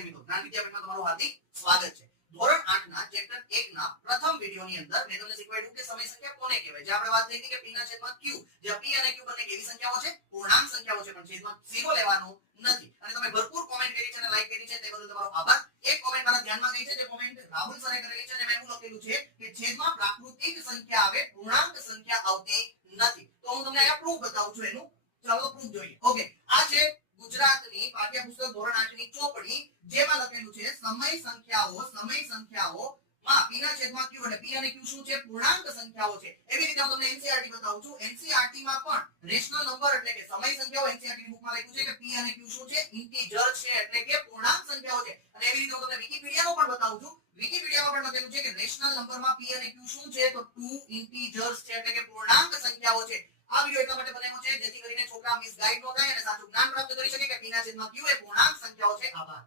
વિદ્યાર્થી મિત્રો જ્ઞાન વિદ્યાપીઠમાં છે. ધોરણ 8 ના ચેપ્ટર 1 ના પ્રથમ વિડિયોની અંદર મેં તમને શીખવાડ્યું કે જે આપણે વાત થઈ હતી કે p ના છેદમાં q જે p અને q બંને કેવી સંખ્યાઓ છે? પૂર્ણાંક સંખ્યાઓ છે, પણ છેદમાં 0 લેવાનું નથી. અને તમે ભરપૂર કોમેન્ટ કરી છે અને લાઈક કરી છે, તે બદલ તમારો આભાર. એક કોમેન્ટ મારા ધ્યાનમાં ગઈ છે, જે કોમેન્ટ રાહુલ સરે કરેલી છે અને મેં એવું લખેલું છે કે છેદમાં પ્રાકૃતિક સંખ્યા આવે, પૂર્ણાંક સંખ્યા આવતી નથી. તો હું તમને અહીંયા પ્રૂફ બતાવું છું એનું. ચાલો પ્રૂફ જોઈએ. ઓકે આ છે ગુજરાતની પાઠ્યપુસ્તક ધોરણ 8 ની ચોપડી જેમાં લખેલું છે, સમય સંખ્યાઓ સમય સંખ્યાઓ માં p ના છેદમાં q અને p અને q શું છે? પૂર્ણાંક સંખ્યાઓ છે. એવી રીતે હું તમને NCERT બતાવું છું. NCERT માં પણ રેશનલ નંબર એટલે કે સમય સંખ્યાઓ NCERT ની બુકમાં લખ્યું છે કે p અને q શું છે? ઇન્ટીજર છે એટલે કે પૂર્ણાંક સંખ્યાઓ છે. અને એવી રીતે હું તમને વિકિપીડિયાનું પણ બતાવું છું. વિકીપીડિયામાં પણ લખેલું છે કે રેશનલ નંબરમાં p અને q શું છે? તો 2 ઇન્ટીજર્સ છે એટલે કે પૂર્ણાંક સંખ્યાઓ છે. આ વિડિયો એટલા માટે બનાવ્યો છે છોકરા મિસગાઈડ ન થાય અને સાચું જ્ઞાન પ્રાપ્ત કરી શકે કે p ના છેદમાં q એ પૂર્ણાંક સંખ્યાઓ છે? આભાર.